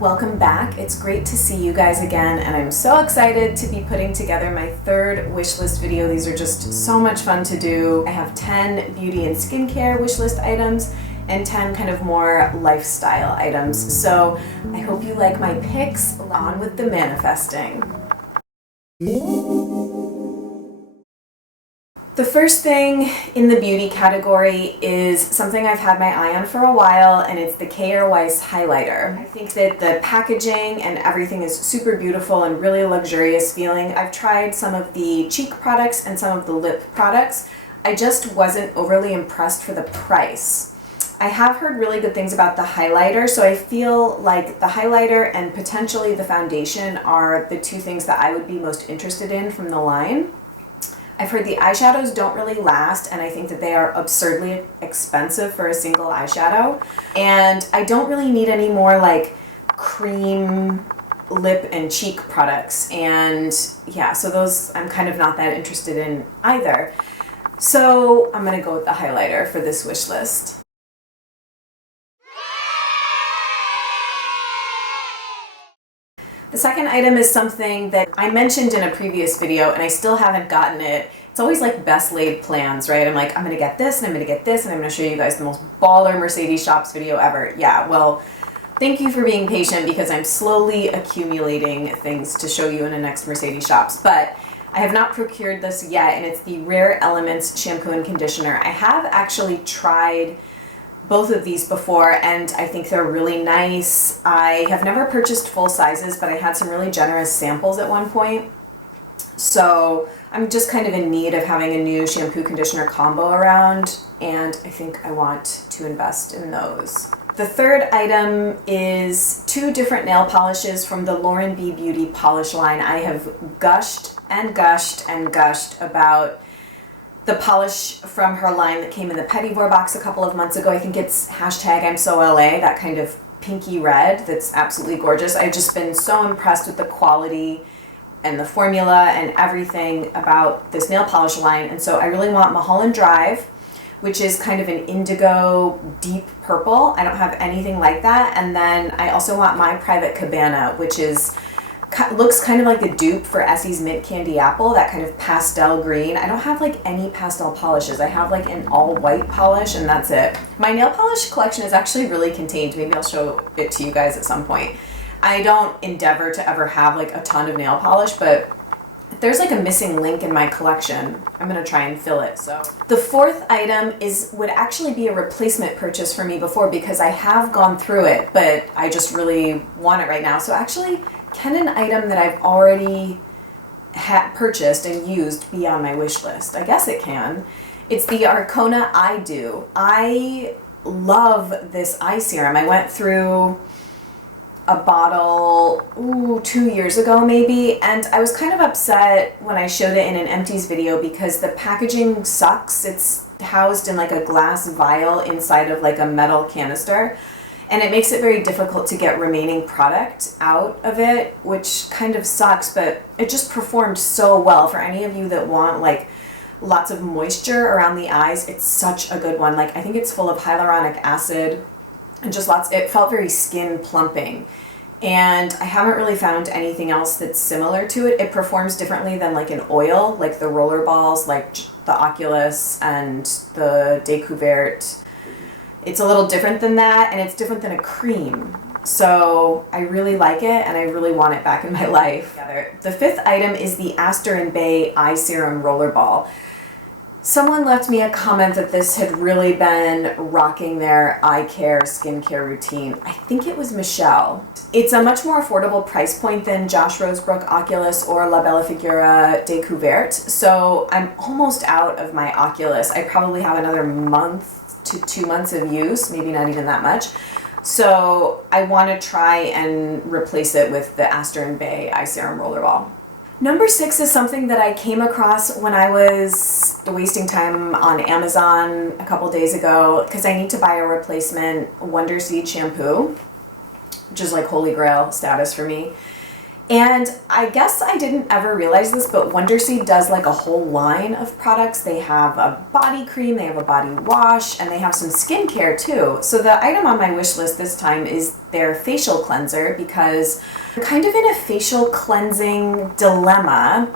Welcome back. It's great to see you guys again, and I'm so excited to be putting together my third wish list video. These are just so much fun to do. I have 10 beauty and skincare wish list items and 10 kind of more lifestyle items. So I hope you like my picks. On with the manifesting. The first thing in the beauty category is something I've had my eye on for a while, and it's the Kjaer Weis highlighter. I think that the packaging and everything is super beautiful and really luxurious feeling. I've tried some of the cheek products and some of the lip products. I just wasn't overly impressed for the price. I have heard really good things about the highlighter, so I feel like the highlighter and potentially the foundation are the two things that I would be most interested in from the line. I've heard the eyeshadows don't really last, and I think that they are absurdly expensive for a single eyeshadow. And I don't really need any more like cream lip and cheek products. And yeah, so those I'm kind of not that interested in either. So I'm gonna go with the highlighter for this wish list. The second item is something that I mentioned in a previous video and I still haven't gotten it. It's always like best laid plans, right? I'm like, I'm gonna get this and I'm gonna get this and I'm gonna show you guys the most baller Mercedes shops video ever. Yeah, well, thank you for being patient because I'm slowly accumulating things to show you in the next Mercedes shops. But I have not procured this yet, and it's the Rare Elements shampoo and conditioner. I have actually tried both of these before, and I think they're really nice. I have never purchased full sizes, but I had some really generous samples at one point. So I'm just kind of in need of having a new shampoo conditioner combo around, and I think I want to invest in those. The third item is 2 different nail polishes from the Lauren B Beauty polish line. I have gushed and gushed and gushed about the polish from her line that came in the Petit Vour box a couple of months ago. I think it's hashtag I'm so LA, that kind of pinky red that's absolutely gorgeous. I've just been so impressed with the quality and the formula and everything about this nail polish line. And so I really want Mulholland Drive, which is kind of an indigo deep purple. I don't have anything like that. And then I also want My Private Cabana, which is looks kind of like a dupe for Essie's Mint Candy Apple, that kind of pastel green. I don't have like any pastel polishes. I have like an all white polish and that's it. My nail polish collection is actually really contained. Maybe I'll show it to you guys at some point. I don't endeavor to ever have like a ton of nail polish, but if there's like a missing link in my collection, I'm gonna try and fill it. So the fourth item would actually be a replacement purchase for me before, because I have gone through it, but I just really want it right now. So actually, can an item that I've already purchased and used be on my wish list? I guess it can. It's the Arcona Eye Dew. I love this eye serum. I went through a bottle 2 years ago maybe, and I was kind of upset when I showed it in an empties video because the packaging sucks. It's housed in like a glass vial inside of like a metal canister. And it makes it very difficult to get remaining product out of it, which kind of sucks, but it just performed so well. For any of you that want like lots of moisture around the eyes, it's such a good one. Like, I think it's full of hyaluronic acid and just it felt very skin plumping. And I haven't really found anything else that's similar to it. It performs differently than like an oil, like the roller balls, like the Oculus and the Découverte. It's a little different than that, and it's different than a cream. So I really like it, and I really want it back in my life. The fifth item is the Astor & Bay Eye Serum Rollerball. Someone left me a comment that this had really been rocking their eye care, skincare routine. I think it was Michelle. It's a much more affordable price point than Josh Rosebrook Oculus or La Bella Figura Découverte. So I'm almost out of my Oculus. I probably have another month to 2 months of use, maybe not even that much. So I want to try and replace it with the Astor & Bay Eye Serum Rollerball. Number 6 is something that I came across when I was wasting time on Amazon a couple days ago, because I need to buy a replacement Wonder Seed shampoo, which is like holy grail status for me. And I guess I didn't ever realize this, but Wonderseed does like a whole line of products. They have a body cream, they have a body wash, and they have some skincare too. So the item on my wish list this time is their facial cleanser, because I'm kind of in a facial cleansing dilemma.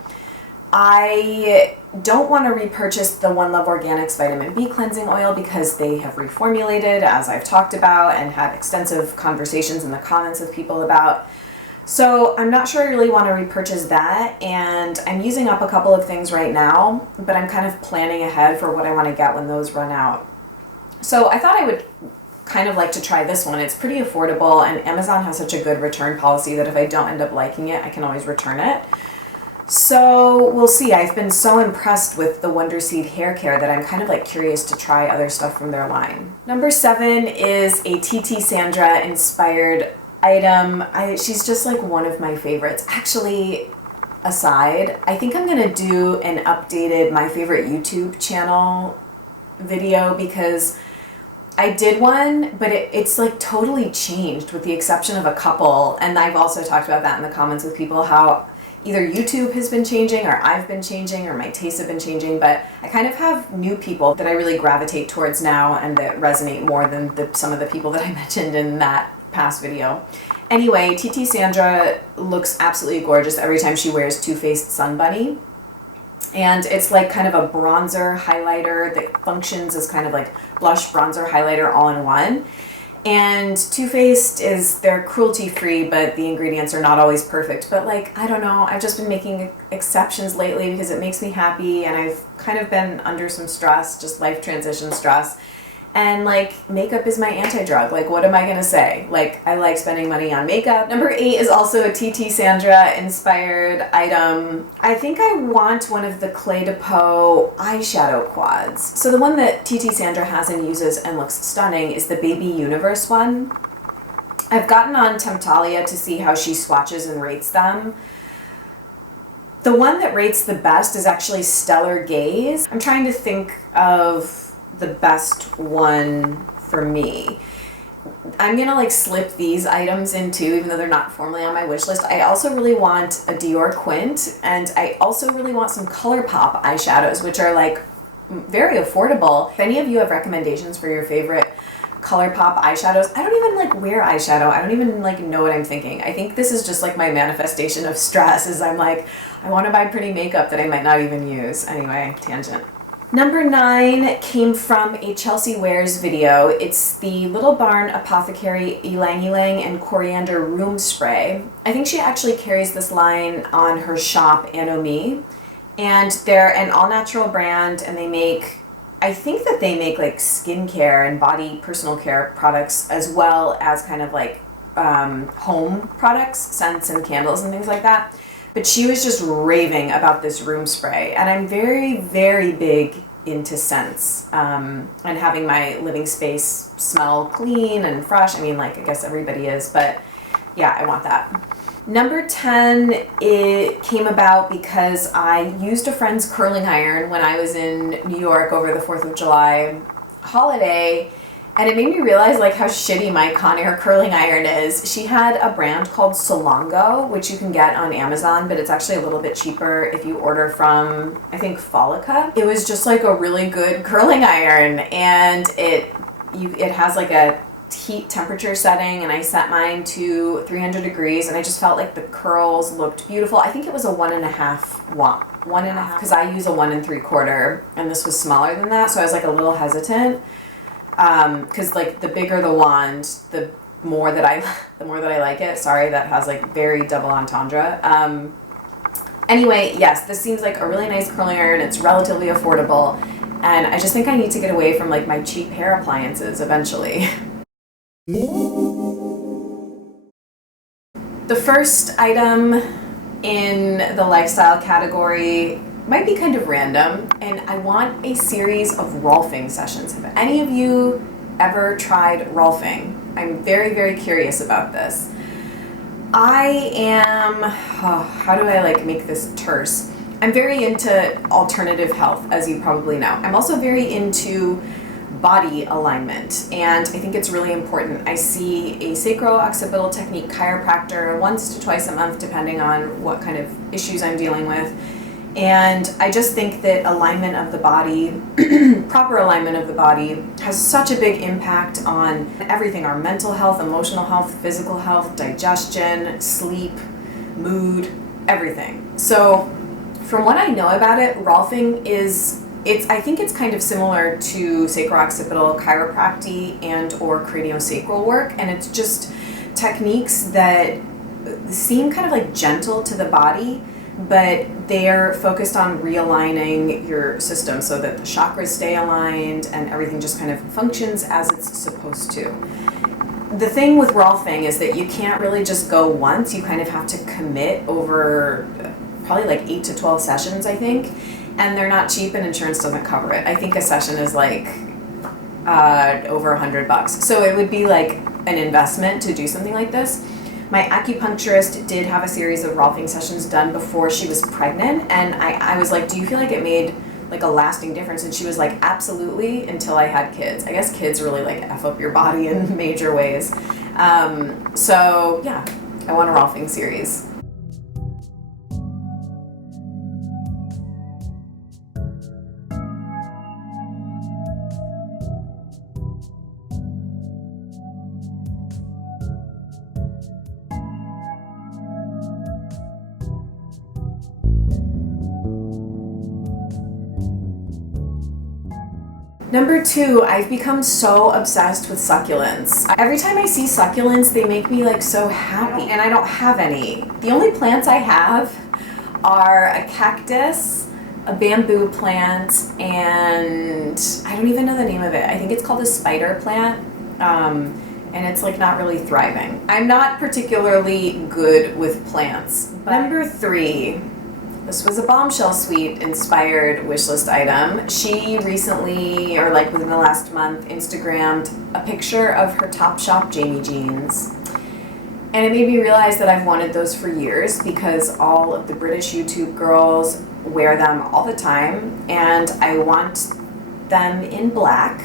I don't want to repurchase the One Love Organics Vitamin B Cleansing Oil because they have reformulated, as I've talked about and had extensive conversations in the comments with people about. So I'm not sure I really want to repurchase that, and I'm using up a couple of things right now, but I'm kind of planning ahead for what I want to get when those run out. So I thought I would kind of like to try this one. It's pretty affordable, and Amazon has such a good return policy that if I don't end up liking it, I can always return it. So we'll see. I've been so impressed with the Wonderseed hair care that I'm kind of like curious to try other stuff from their line. Number 7 is a TT Sandra inspired item. She's just like one of my favorites. Actually, aside, I think I'm gonna do an updated my favorite YouTube channel video, because I did one, but it's like totally changed with the exception of a couple. And I've also talked about that in the comments with people, how either YouTube has been changing or I've been changing or my tastes have been changing, but I kind of have new people that I really gravitate towards now and that resonate more than some of the people that I mentioned in that past video. Anyway, TT Sandra looks absolutely gorgeous every time she wears Too Faced Sun Bunny. And it's like kind of a bronzer highlighter that functions as kind of like blush, bronzer, highlighter all in one. And Too Faced they're cruelty free, but the ingredients are not always perfect. But like, I don't know, I've just been making exceptions lately because it makes me happy, and I've kind of been under some stress, just life transition stress. And like, makeup is my anti-drug. Like, what am I gonna say? Like, I like spending money on makeup. Number 8 is also a TT Sandra inspired item. I think I want one of the Clé de Peau eyeshadow quads. So the one that TT Sandra has and uses and looks stunning is the Baby Universe one. I've gotten on Temptalia to see how she swatches and rates them. The one that rates the best is actually Stellar Gaze. I'm trying to think of the best one for me. I'm gonna like slip these items in too, even though they're not formally on my wish list. I also really want a Dior Quint, and I also really want some ColourPop eyeshadows, which are like very affordable. If any of you have recommendations for your favorite ColourPop eyeshadows, I don't even like wear eyeshadow. I don't even like know what I'm thinking. I think this is just like my manifestation of stress, is I'm like, I want to buy pretty makeup that I might not even use. Anyway, tangent. Number 9 came from a Chelsea Wears video. It's the Little Barn Apothecary Ylang Ylang and Coriander Room Spray. I think she actually carries this line on her shop, Anomi. And they're an all-natural brand, and I think that they make like skincare and body personal care products, as well as kind of like home products, scents and candles and things like that. But she was just raving about this room spray, and I'm very, very big into scents and having my living space smell clean and fresh. I mean, like, I guess everybody is, but yeah, I want that. Number 10, it came about because I used a friend's curling iron when I was in New York over the 4th of July holiday. And it made me realize like how shitty my Conair curling iron is. She had a brand called Solongo, which you can get on Amazon, but it's actually a little bit cheaper if you order from, I think, Folica. It was just like a really good curling iron, and it has like a heat temperature setting, and I set mine to 300 degrees, and I just felt like the curls looked beautiful. I think it was a 1.5, because I use a 1 3/4, and this was smaller than that, so I was like a little hesitant. Because like the bigger the wand, the more that I like it. Sorry, that has like very double entendre. Anyway, yes, this seems like a really nice curling iron. It's relatively affordable, and I just think I need to get away from like my cheap hair appliances eventually. The first item in the lifestyle category might be kind of random, and I want a series of Rolfing sessions. Have any of you ever tried Rolfing? I'm very, very curious about this. I am, how do I like make this terse? I'm very into alternative health, as you probably know. I'm also very into body alignment, and I think it's really important. I see a sacro-occipital technique chiropractor once to twice a month, depending on what kind of issues I'm dealing with. And I just think that alignment of the body, proper alignment of the body, has such a big impact on everything: our mental health, emotional health, physical health, digestion, sleep, mood, everything. So from what I know about it, Rolfing I think it's kind of similar to sacro-occipital chiropractic and or craniosacral work, and it's just techniques that seem kind of like gentle to the body, but they're focused on realigning your system so that the chakras stay aligned and everything just kind of functions as it's supposed to. The thing with Rolfing is that you can't really just go once. You kind of have to commit over probably like 8 to 12 sessions, I think, and they're not cheap and insurance doesn't cover it. I think a session is like over $100. So it would be like an investment to do something like this. My acupuncturist did have a series of Rolfing sessions done before she was pregnant, and I was like, do you feel like it made like a lasting difference? And she was like, absolutely, until I had kids. I guess kids really like F up your body in major ways. So yeah, I want a Rolfing series. Number 2, I've become so obsessed with succulents. Every time I see succulents, they make me like so happy, and I don't have any. The only plants I have are a cactus, a bamboo plant, and I don't even know the name of it. I think it's called a spider plant, and it's like not really thriving. I'm not particularly good with plants. Number 3. This was a Bombshell Suite inspired wishlist item. She recently, or like within the last month, Instagrammed a picture of her Topshop Jamie jeans. And it made me realize that I've wanted those for years because all of the British YouTube girls wear them all the time, and I want them in black.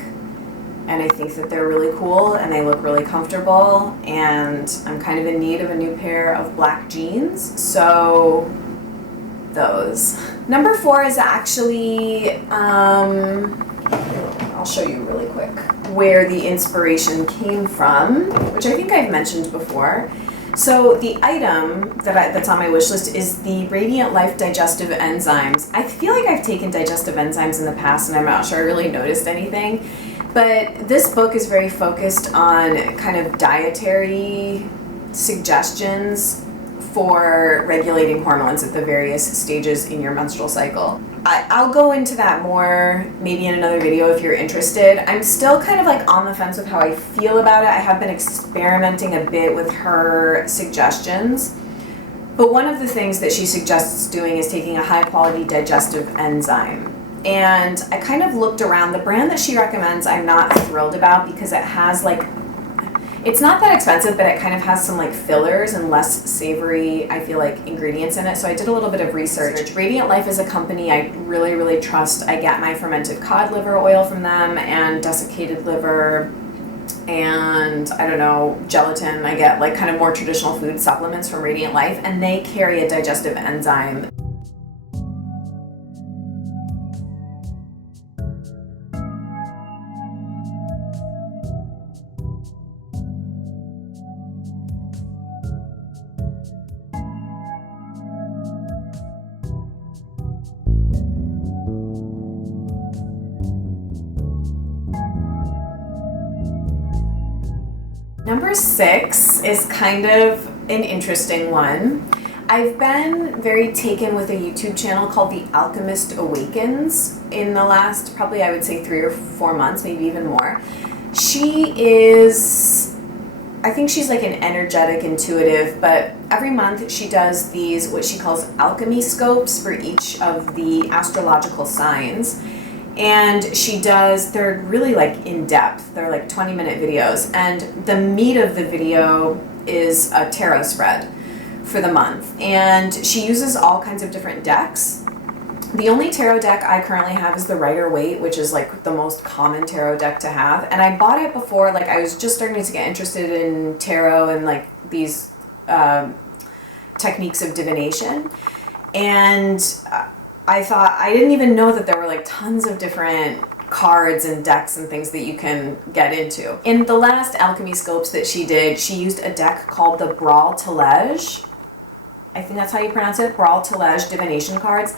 And I think that they're really cool and they look really comfortable, and I'm kind of in need of a new pair of black jeans, so those. Number 4 is actually, I'll show you really quick where the inspiration came from, which I think I've mentioned before. So the item that's on my wish list is the Radiant Life Digestive Enzymes. I feel like I've taken digestive enzymes in the past and I'm not sure I really noticed anything, but this book is very focused on kind of dietary suggestions for regulating hormones at the various stages in your menstrual cycle. I'll go into that more maybe in another video if you're interested. I'm still kind of like on the fence with how I feel about it. I have been experimenting a bit with her suggestions, but one of the things that she suggests doing is taking a high quality digestive enzyme. And I kind of looked around. The brand that she recommends I'm not thrilled about because it has like, it's not that expensive, but it kind of has some like fillers and less savory, I feel like, ingredients in it. So I did a little bit of research. Radiant Life is a company I really, really trust. I get my fermented cod liver oil from them and desiccated liver and, I don't know, gelatin. I get like kind of more traditional food supplements from Radiant Life, and they carry a digestive enzyme. Number 6 is kind of an interesting one. I've been very taken with a YouTube channel called The Alchemist Awakens in the last, probably I would say 3 or 4 months, maybe even more. She is, I think she's like an energetic intuitive, but every month she does these, what she calls alchemy scopes for each of the astrological signs. And she does, they're really like in depth, they're like 20-minute videos, and the meat of the video is a tarot spread for the month. And she uses all kinds of different decks, The only tarot deck I currently have is the Rider-Waite, which is like the most common tarot deck to have. And I bought it before, like I was just starting to get interested in tarot and like these techniques of divination. And I thought, I didn't even know that there were like tons of different cards and decks and things that you can get into. In the last alchemy scopes that she did, she used a deck called the BeauTeaBar. I think that's how you pronounce it, BeauTeaBar divination cards.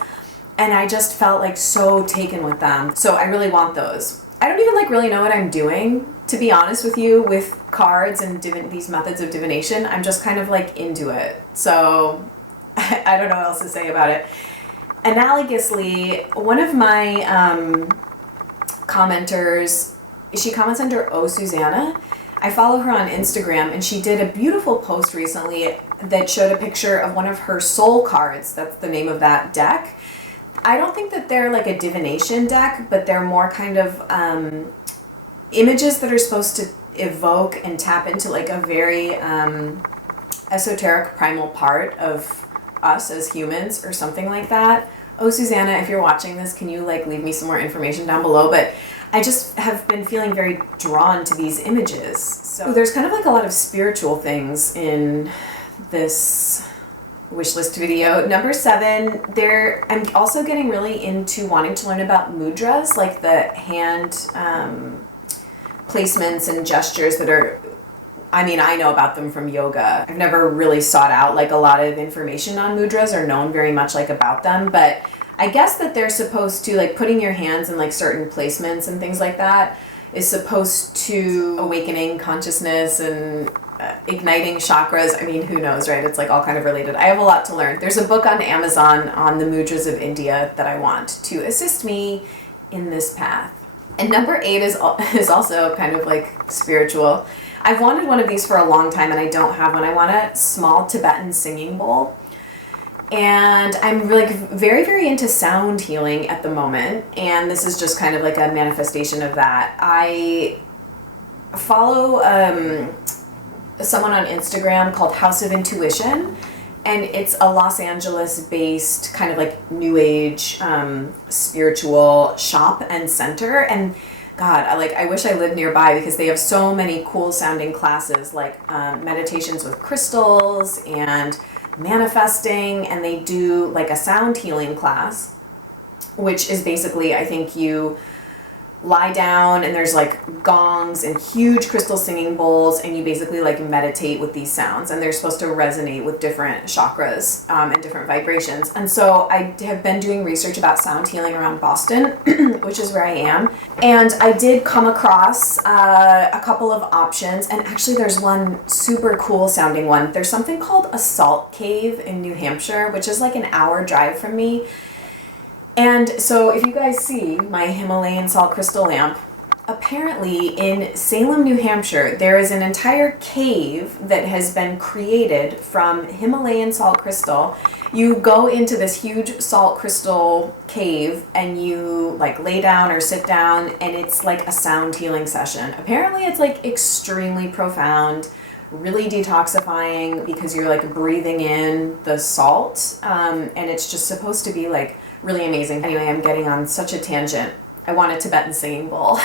And I just felt like so taken with them. So I really want those. I don't even like really know what I'm doing, to be honest with you, with cards and these methods of divination. I'm just kind of like into it. So I don't know what else to say about it. Analogously, one of my commenters, she comments under Oh Susanna. I follow her on Instagram, and she did a beautiful post recently that showed a picture of one of her soul cards. That's the name of that deck. I don't think that they're like a divination deck, but they're more kind of images that are supposed to evoke and tap into like a very esoteric primal part of us as humans or something like that. Oh, Susanna, if you're watching this, can you like leave me some more information down below? But I just have been feeling very drawn to these images. So there's kind of like a lot of spiritual things in this wishlist video. Number 7, I'm also getting really into wanting to learn about mudras, like the hand placements and gestures that are, I mean, I know about them from yoga. I've never really sought out like a lot of information on mudras or known very much like about them, but I guess that they're supposed to, like putting your hands in like certain placements and things like that is supposed to awakening consciousness and igniting chakras. I mean, who knows, right? It's like all kind of related. I have a lot to learn. There's a book on Amazon on the mudras of India that I want to assist me in this path. And number 8 is also kind of like spiritual. I've wanted one of these for a long time and I don't have one. I want a small Tibetan singing bowl. And I'm like very, very into sound healing at the moment. And this is just kind of like a manifestation of that. I follow someone on Instagram called House of Intuition, and it's a Los Angeles based kind of like new age spiritual shop and center. And God, I wish I lived nearby because they have so many cool sounding classes like meditations with crystals and manifesting, and they do like a sound healing class, which is basically, I think you lie down and there's like gongs and huge crystal singing bowls, and you basically like meditate with these sounds, and they're supposed to resonate with different chakras and different vibrations. And so I have been doing research about sound healing around Boston, which is where I am, and I did come across a couple of options, and actually there's one super cool sounding one. There's something called a salt cave in New Hampshire, which is like an hour drive from me. And so if you guys see my Himalayan salt crystal lamp, apparently in Salem, New Hampshire, there is an entire cave that has been created from Himalayan salt crystal. You go into this huge salt crystal cave and you like lay down or sit down, and it's like a sound healing session. Apparently it's like extremely profound, really detoxifying because you're like breathing in the salt, and it's just supposed to be like really amazing. Anyway, I'm getting on such a tangent. I want a Tibetan singing bowl.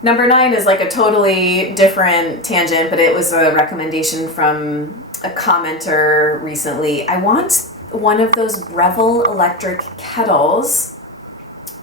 Number 9 is like a totally different tangent, but it was a recommendation from a commenter recently. I want one of those Breville electric kettles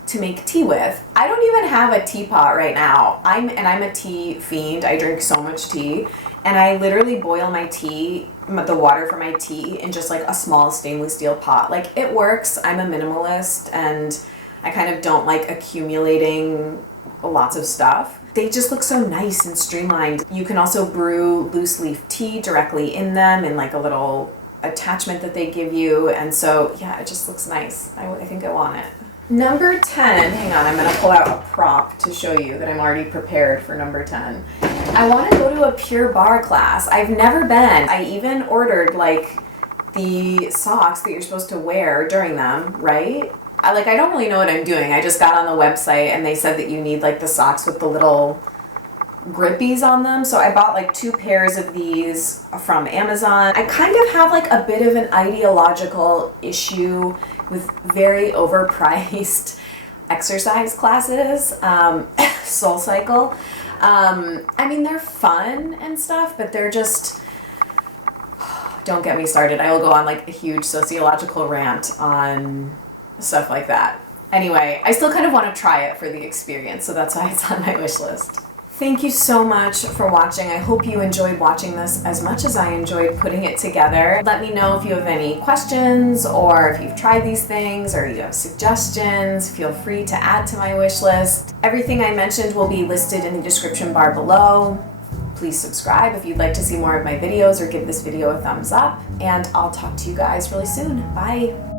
to make tea with. I don't even have a teapot right now. I'm a tea fiend. I drink so much tea, and I literally boil my tea, the water for my tea, in just like a small stainless steel pot. Like, it works. I'm a minimalist and I kind of don't like accumulating lots of stuff. They just look so nice and streamlined. You can also brew loose leaf tea directly in them in like a little attachment that they give you. And so, yeah, it just looks nice. I think I want it. Number 10, hang on, I'm going to pull out a prop to show you that I'm already prepared for number 10. I want to go to a Pure Barre class. I've never been. I even ordered like the socks that you're supposed to wear during them, right? I don't really know what I'm doing. I just got on the website and they said that you need like the socks with the little grippies on them. So I bought like 2 pairs of these from Amazon. I kind of have like a bit of an ideological issue with very overpriced exercise classes, Soul Cycle. I mean, they're fun and stuff, but they're just, don't get me started. I will go on like a huge sociological rant on stuff like that. Anyway, I still kind of want to try it for the experience, so that's why it's on my wish list. Thank you so much for watching. I hope you enjoyed watching this as much as I enjoyed putting it together. Let me know if you have any questions, or if you've tried these things, or you have suggestions. Feel free to add to my wish list. Everything I mentioned will be listed in the description bar below. Please subscribe if you'd like to see more of my videos, or give this video a thumbs up, and I'll talk to you guys really soon. Bye.